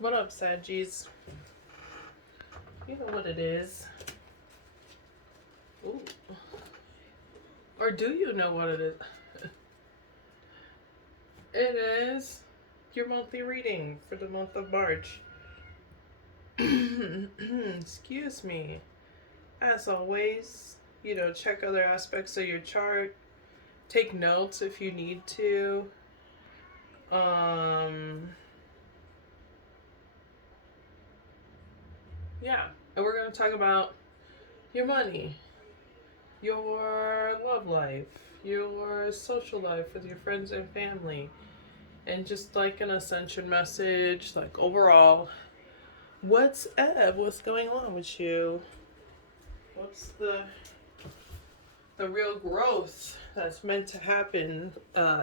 What up, Saggies? You know what it is. Ooh. Or do you know what it is? It is your monthly reading for the month of March. Excuse me. As always, check other aspects of your chart. Take notes if you need to. Yeah. And we're going to talk about your money, your love life, your social life with your friends and family, and just like an ascension message, like overall, what's up? What's going on with you? What's the real growth that's meant to happen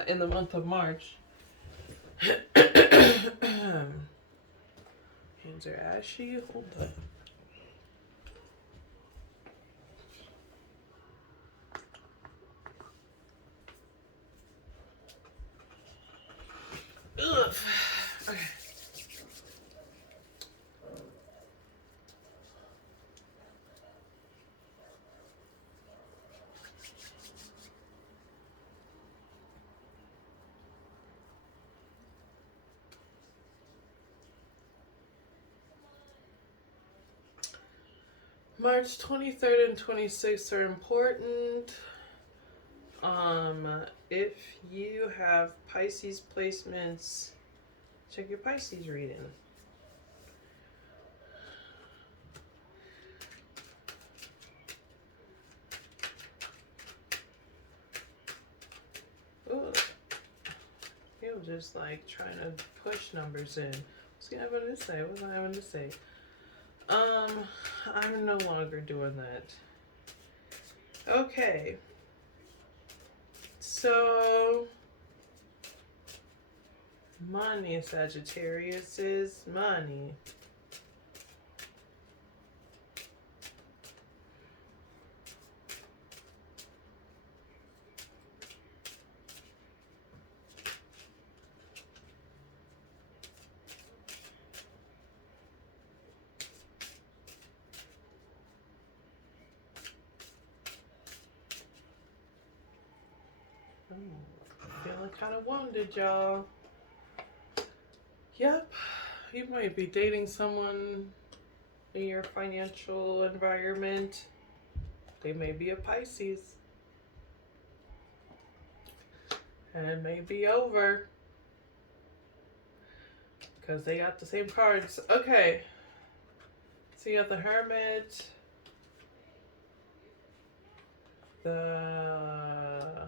in the month of March? Hands are ashy. Hold on. Ugh. Okay. March 23rd and 26th are important. If you have Pisces placements, check your Pisces reading. Ooh. You're just like trying to push numbers in. What's I having to say? What's I having to say? I'm no longer doing that. Okay. So, money, Sagittarius, is money. Feeling kind of wounded, y'all. Yep, you might be dating someone in your financial environment. They may be a Pisces. And it may be over because they got the same cards. Okay, so you got the Hermit, the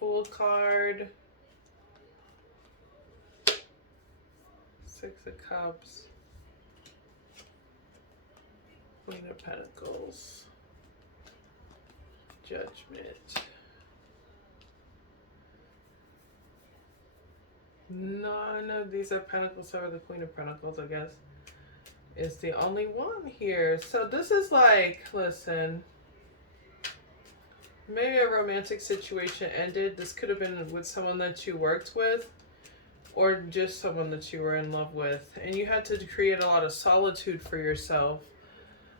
Fool card, Six of Cups, Queen of Pentacles, Judgment. None of these are Pentacles or the Queen of Pentacles, I guess, is the only one here. So this is like, listen, maybe a romantic situation ended. This could have been with someone that you worked with or just someone that you were in love with. And you had to create a lot of solitude for yourself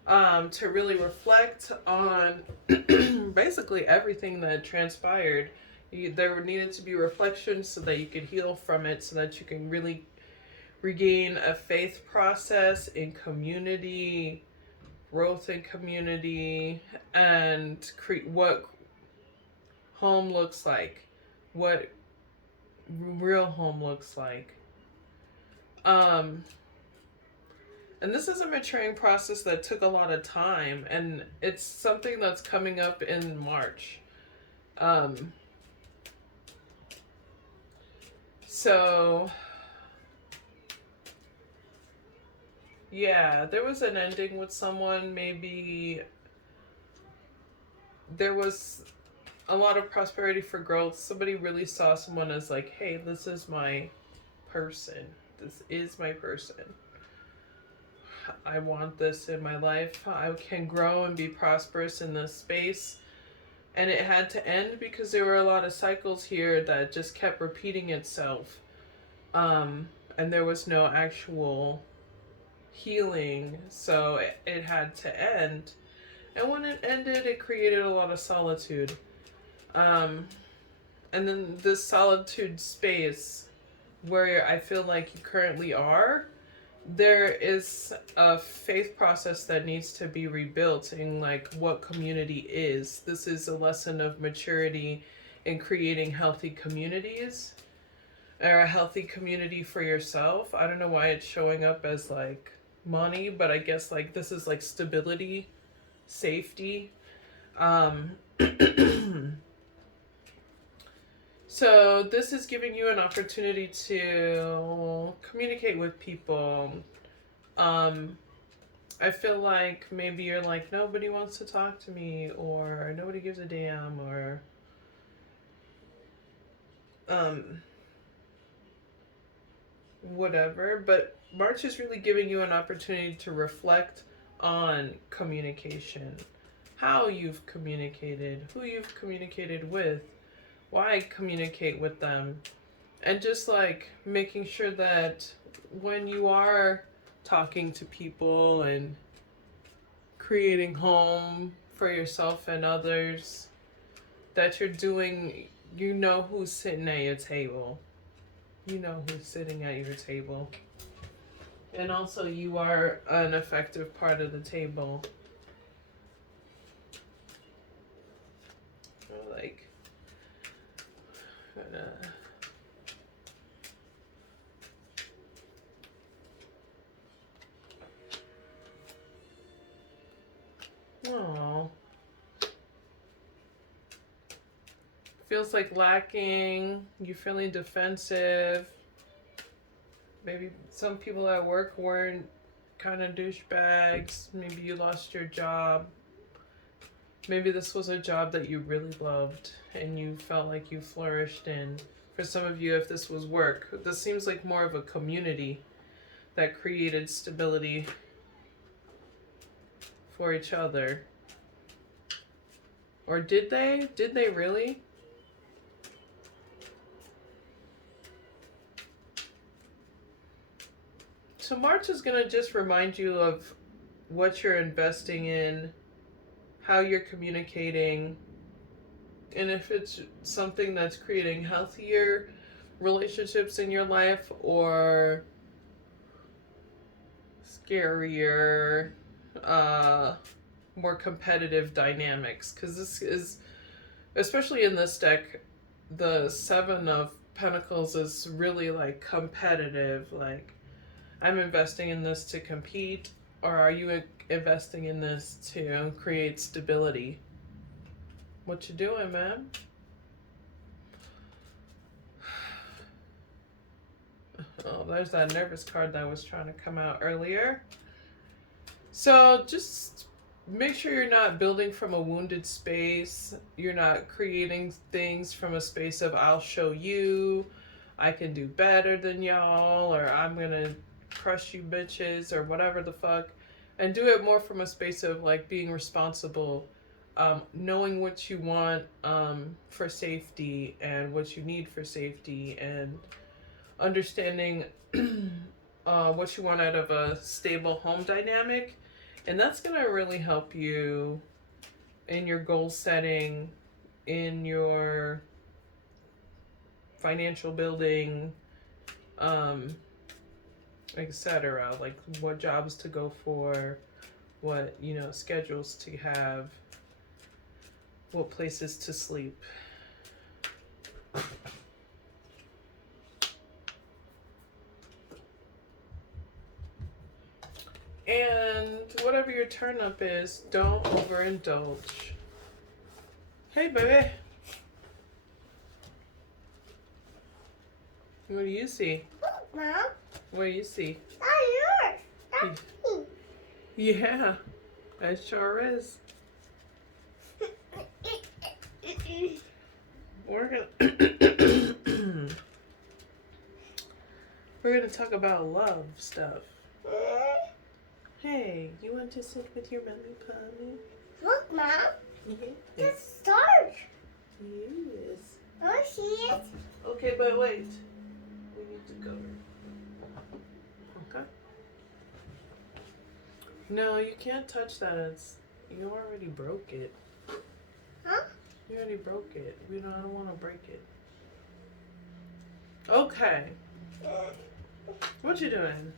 to really reflect on basically everything that transpired. There needed to be reflection so that you could heal from it, so that you can really regain a faith process in community, growth in community, and create what home looks like, what real home looks like. And this is a maturing process that took a lot of time, and it's something that's coming up in March. So, yeah, there was an ending with someone. Maybe there was a lot of prosperity for growth. Somebody really saw someone as like, hey, this is my person. This is my person. I want this in my life. I can grow and be prosperous in this space. And it had to end because there were a lot of cycles here that just kept repeating itself. and there was no actual healing, so it had to end. And when it ended, it created a lot of solitude. Um, and then this solitude space where I feel like you currently are, there is a faith process that needs to be rebuilt in like what community is. This is a lesson of maturity in creating healthy communities, or a healthy community for yourself. I don't know why it's showing up as like money, but I guess like this is like stability, safety. Um So this is giving you an opportunity to communicate with people. I feel like maybe you're like, nobody wants to talk to me, or nobody gives a damn, or whatever. But March is really giving you an opportunity to reflect on communication, how you've communicated, who you've communicated with, why communicate with them, and just like making sure that when you are talking to people and creating home for yourself and others, that you're doing, you know who's sitting at your table. You know who's sitting at your table. And also, you are an effective part of the table. Like, oh, feels like lacking. You're feeling defensive. Maybe some people at work weren't kind of douchebags. Maybe you lost your job. Maybe this was a job that you really loved and you felt like you flourished in. For some of you, if this was work, this seems like more of a community that created stability for each other. Or did they? Did they really? So March is going to just remind you of what you're investing in, how you're communicating, and if it's something that's creating healthier relationships in your life or scarier, more competitive dynamics. Because this is, especially in this deck, the Seven of Pentacles is really like competitive. Like, I'm investing in this to compete, or are you investing in this to create stability? What you doing, man? Oh, there's that nervous card that was trying to come out earlier. So just make sure you're not building from a wounded space. You're not creating things from a space of I'll show you, I can do better than y'all, or I'm gonna crush you bitches, or whatever the fuck. And do it more from a space of like being responsible, knowing what you want for safety and what you need for safety, and understanding what you want out of a stable home dynamic. And that's going to really help you in your goal setting, in your financial building, etc. Like what jobs to go for, what, schedules to have, what places to sleep. And whatever your turn up is, don't overindulge. Hey, baby. What do you see? Mom? What do you see? That's yours. That's me. Yeah, it sure is. We're gonna talk about love stuff. Hey, you want to sit with your mommy, Pommy? Look, Mom. Yes. It's dark. Yes. Oh, see it? Okay, but wait. We need to go. Okay. No, you can't touch that. You already broke it. Huh? You already broke it. I don't want to break it. Okay. What you doing?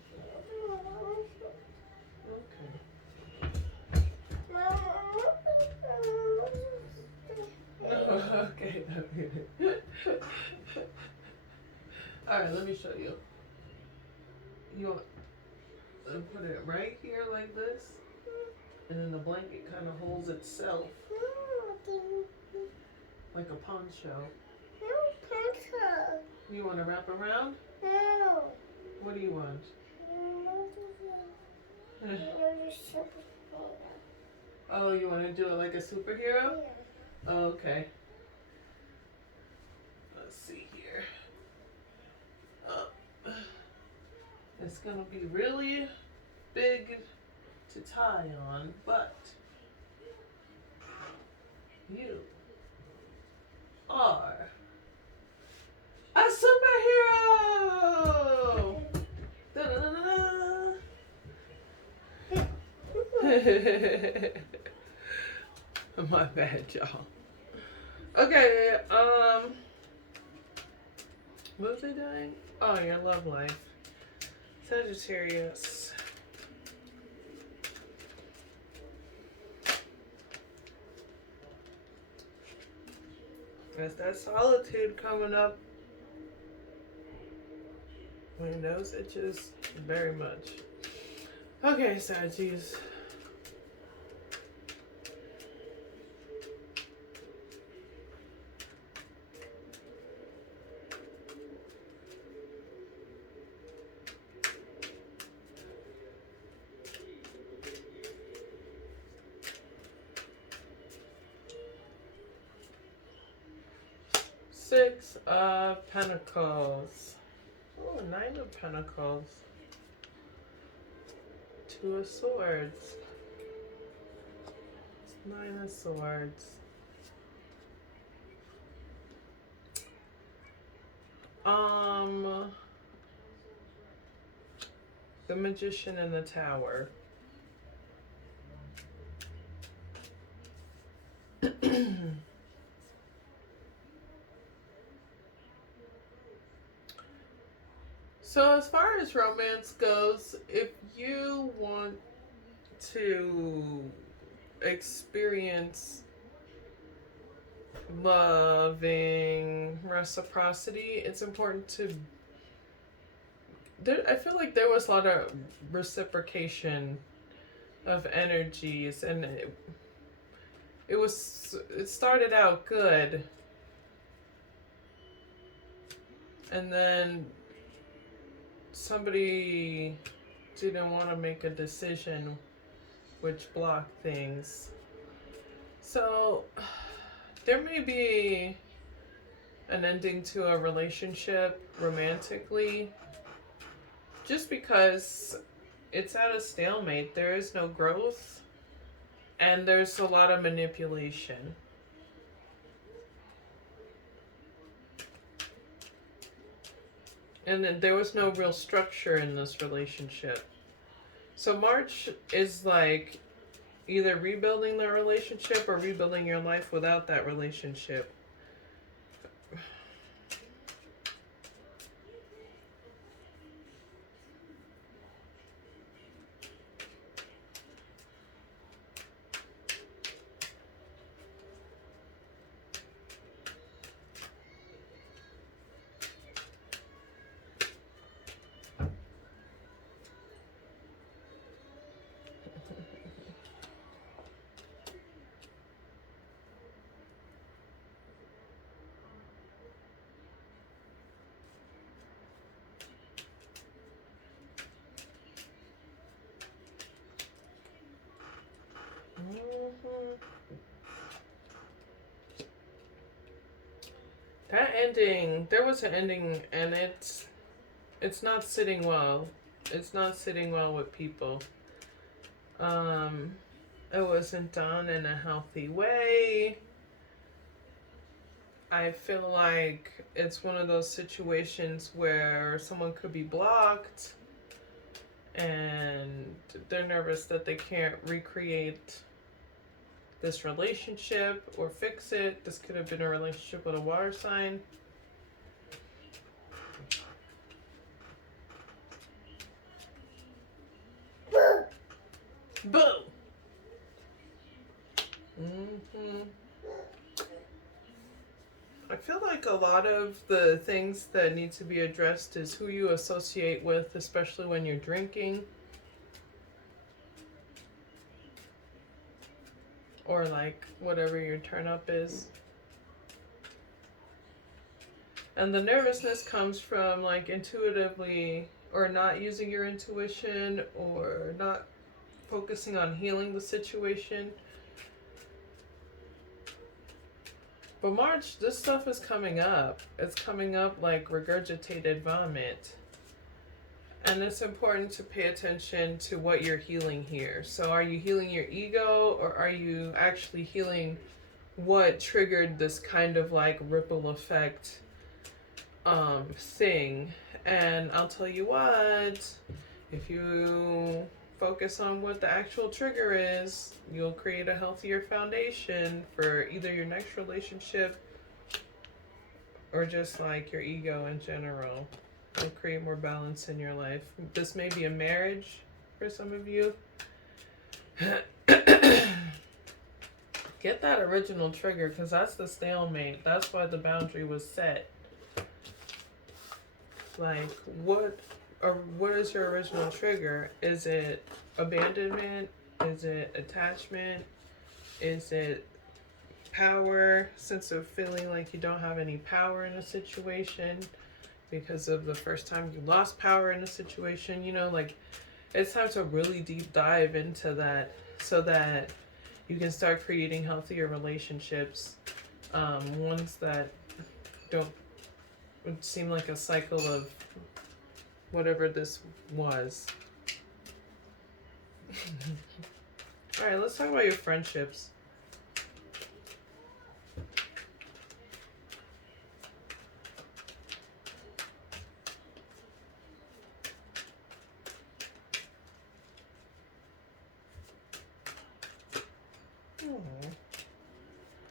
Okay. Okay. All right. Let me show you. You want to put it right here like this, and then the blanket kind of holds itself like a poncho. You want to wrap around? No. What do you want? Oh, you want to do it like a superhero? Oh, okay. Let's see here. It's going to be really big to tie on, but you are a superhero! My bad, y'all. Okay, what was I doing? Oh, your love life. Sagittarius. There's that solitude coming up. My nose itches very much. Okay, Saggies. Six of Pentacles. Oh, Nine of Pentacles. Two of Swords. Nine of Swords. The Magician in the Tower. So as far as romance goes, if you want to experience loving reciprocity, it's important to I feel like there was a lot of reciprocation of energies, and it started out good, and then somebody didn't want to make a decision, which blocked things. So there may be an ending to a relationship romantically, just because it's at a stalemate. There is no growth, and there's a lot of manipulation. And then there was no real structure in this relationship. So March is like either rebuilding the relationship or rebuilding your life without that relationship. That ending, there was an ending, and it's not sitting well. It's not sitting well with people. It wasn't done in a healthy way. I feel like it's one of those situations where someone could be blocked, and they're nervous that they can't recreate this relationship or fix it. This could have been a relationship with a water sign. Boo! I feel like a lot of the things that need to be addressed is who you associate with, especially when you're drinking. Or like whatever your turn up is. And the nervousness comes from like intuitively or not using your intuition or not focusing on healing the situation. But March, this stuff is coming up. It's coming up like regurgitated vomit. And it's important to pay attention to what you're healing here. So are you healing your ego, or are you actually healing what triggered this kind of like ripple effect thing? And I'll tell you what, if you focus on what the actual trigger is, you'll create a healthier foundation for either your next relationship or just like your ego in general. It'll create more balance in your life. This may be a marriage for some of you. Get that original trigger, because that's the stalemate. That's why the boundary was set. Like, what is your original trigger? Is it abandonment? Is it attachment? Is it power? Sense of feeling like you don't have any power in a situation because of the first time you lost power in a situation? You know, like, it's time to really deep dive into that so that you can start creating healthier relationships, ones that don't would seem like a cycle of whatever this was. All right, let's talk about your friendships.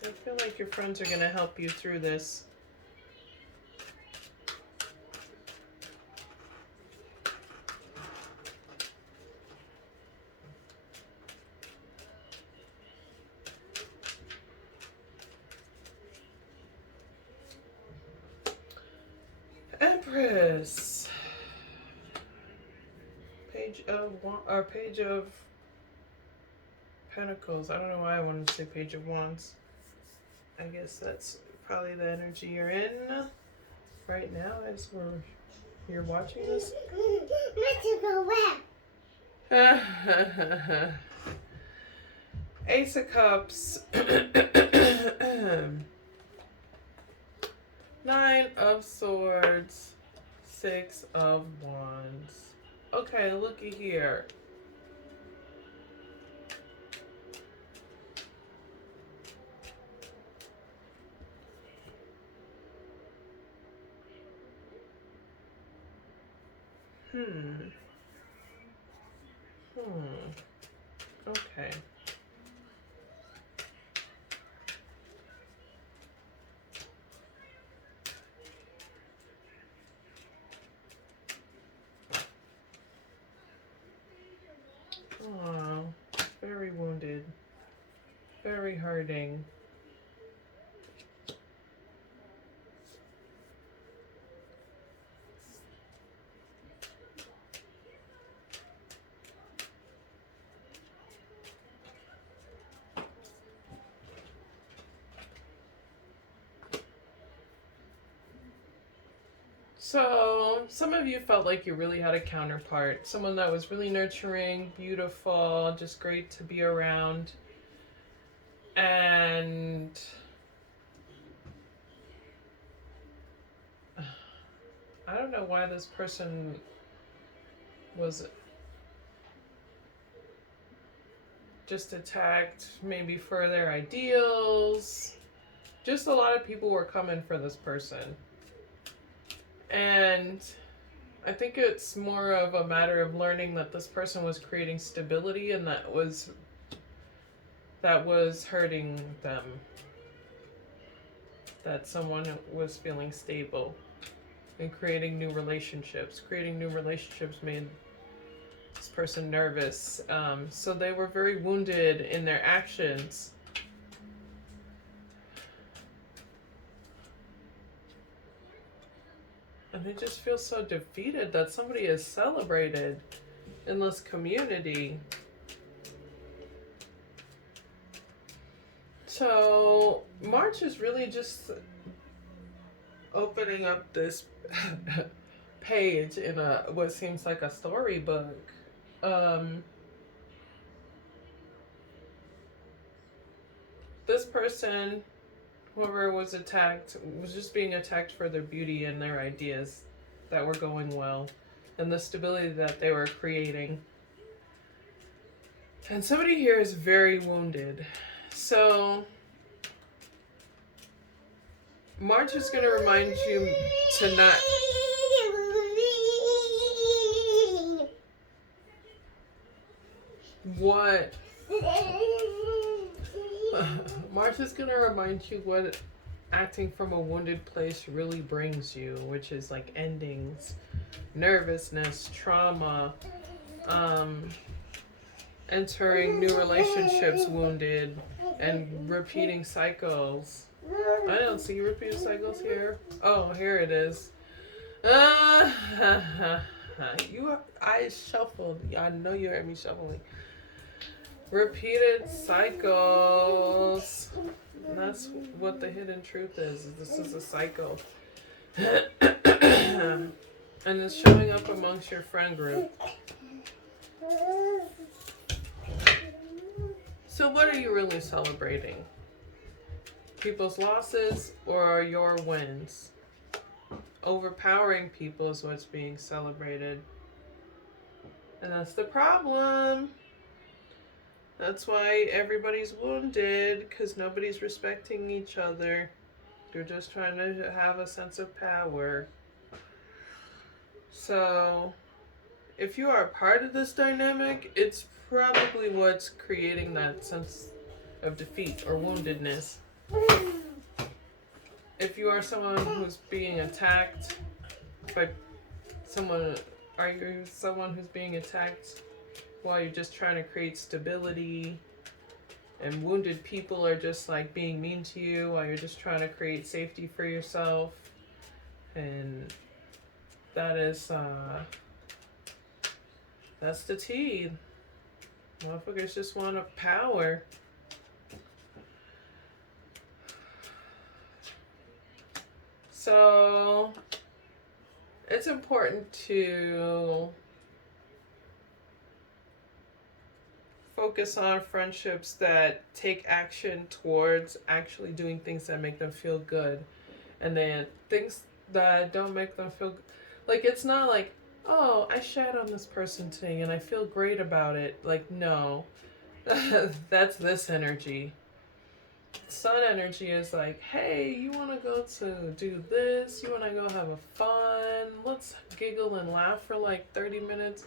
I feel like your friends are going to help you through this. Empress. Page of Pentacles. I don't know why I wanted to say Page of Wands. I guess that's probably the energy you're in right now as you're watching this. Ace of Cups. Nine of Swords. Six of Wands. Okay, looky here. Okay. Oh, very wounded. Very hurting. So, some of you felt like you really had a counterpart. Someone that was really nurturing, beautiful, just great to be around. And I don't know why this person was just attacked, maybe for their ideals. Just a lot of people were coming for this person. And I think it's more of a matter of learning that this person was creating stability and that was hurting them. That someone was feeling stable and creating new relationships. Creating new relationships made this person nervous. So they were very wounded in their actions. And they just feel so defeated that somebody is celebrated in this community. So March is really just opening up this page in what seems like a storybook. This person, whoever was attacked, was just being attacked for their beauty and their ideas that were going well and the stability that they were creating. And somebody here is very wounded. So March is going to remind you to not... What? March is going to remind you what acting from a wounded place really brings you, which is like endings, nervousness, trauma, entering new relationships wounded, and repeating cycles. I don't see repeating cycles here. Oh, here it is. I shuffled. I know you heard me shuffling. Repeated cycles. And that's what the hidden truth is. This is a cycle. And it's showing up amongst your friend group. So what are you really celebrating? People's losses or your wins? Overpowering people is what's being celebrated. And that's the problem. That's why everybody's wounded, because nobody's respecting each other. They're just trying to have a sense of power. So, if you are a part of this dynamic, it's probably what's creating that sense of defeat or woundedness. If you are someone who's being attacked by someone, are you someone who's being attacked while you're just trying to create stability, and wounded people are just like being mean to you while you're just trying to create safety for yourself? And that is that's the tea. Motherfuckers just want power. So it's important to focus on friendships that take action towards actually doing things that make them feel good, and then things that don't make them feel like, it's not like, oh, I shat on this person today and I feel great about it. Like, no. That's this energy. Sun energy is like, hey, you want to go to do this? You want to go have a fun? Let's giggle and laugh for like 30 minutes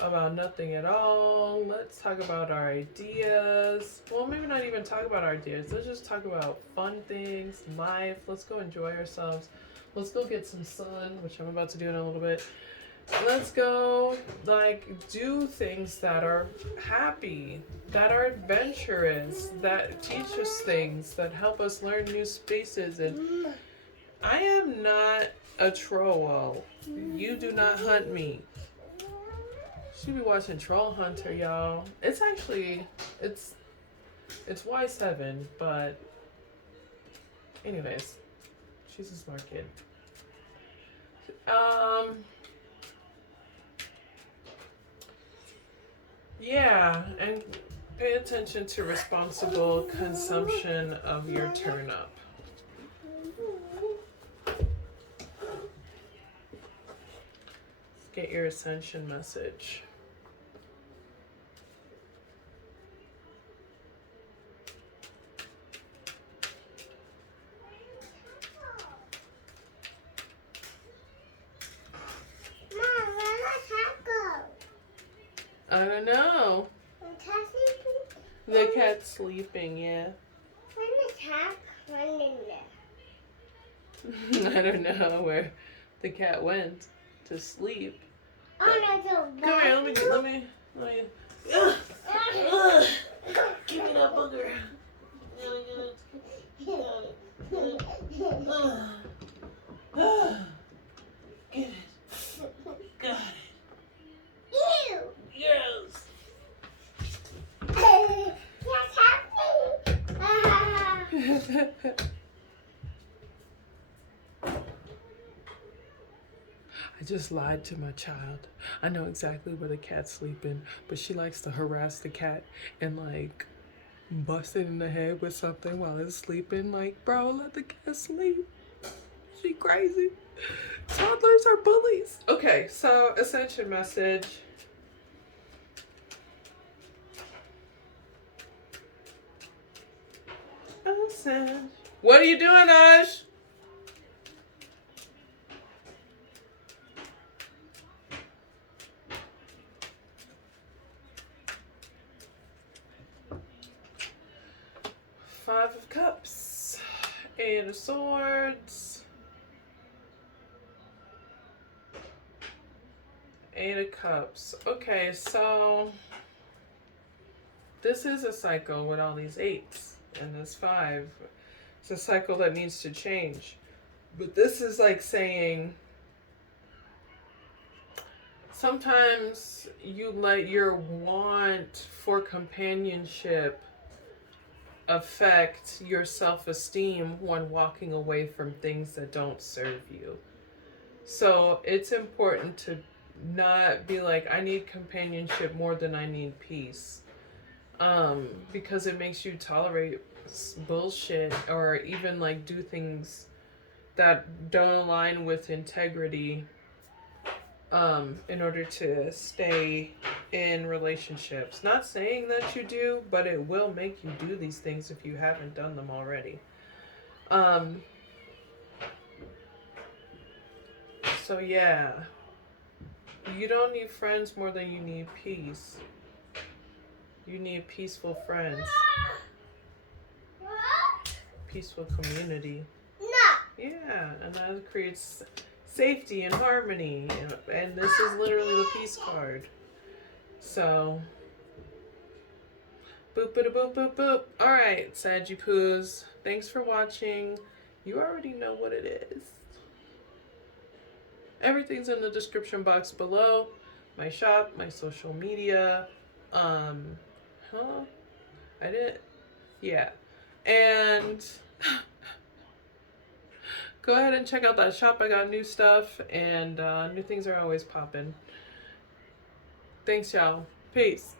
about nothing at all. Let's talk about our ideas. Well, maybe not even talk about our ideas. Let's just talk about fun things, life. Let's go enjoy ourselves. Let's go get some sun, which I'm about to do in a little bit. Let's go, like, do things that are happy, that are adventurous, that teach us things, that help us learn new spaces. And I am not a troll. You do not hunt me. Should be watching Troll Hunter, y'all. It's actually, it's Y7, but anyways, she's a smart kid. Yeah, and pay attention to responsible consumption of your turn up. Get your ascension message. Mom. I don't know. The cat sleeping? The cat's sleeping, yeah. When the cat went in there? I don't know where the cat went to sleep. Oh no, the Come here, let me. Ugh. Ugh. Give me that booger. Get it. Got it. Ew! Yes. What's happening? I just lied to my child. I know exactly where the cat's sleeping, but she likes to harass the cat and like bust it in the head with something while it's sleeping. Like, bro, let the cat sleep. She crazy. Toddlers are bullies. Okay, so ascension message. Ascension. What are you doing, Ash? Five of Cups, Eight of Swords, Eight of Cups. Okay, so this is a cycle with all these eights and this five. It's a cycle that needs to change. But this is like saying sometimes you let your want for companionship affect your self-esteem when walking away from things that don't serve you. So it's important to not be like, I need companionship more than I need peace, because it makes you tolerate bullshit or even like do things that don't align with integrity, in order to stay in relationships. Not saying that you do, but it will make you do these things if you haven't done them already. So yeah, you don't need friends more than you need peace. You need peaceful friends, peaceful community. No! Yeah, and that creates safety and harmony, and this is literally the peace card. So, boop, boop, boop, boop, boop. All right, Saggy-poos, thanks for watching. You already know what it is. Everything's in the description box below. My shop, my social media. I didn't. Yeah, and go ahead and check out that shop. I got new stuff, and new things are always popping. Thanks, y'all. Peace.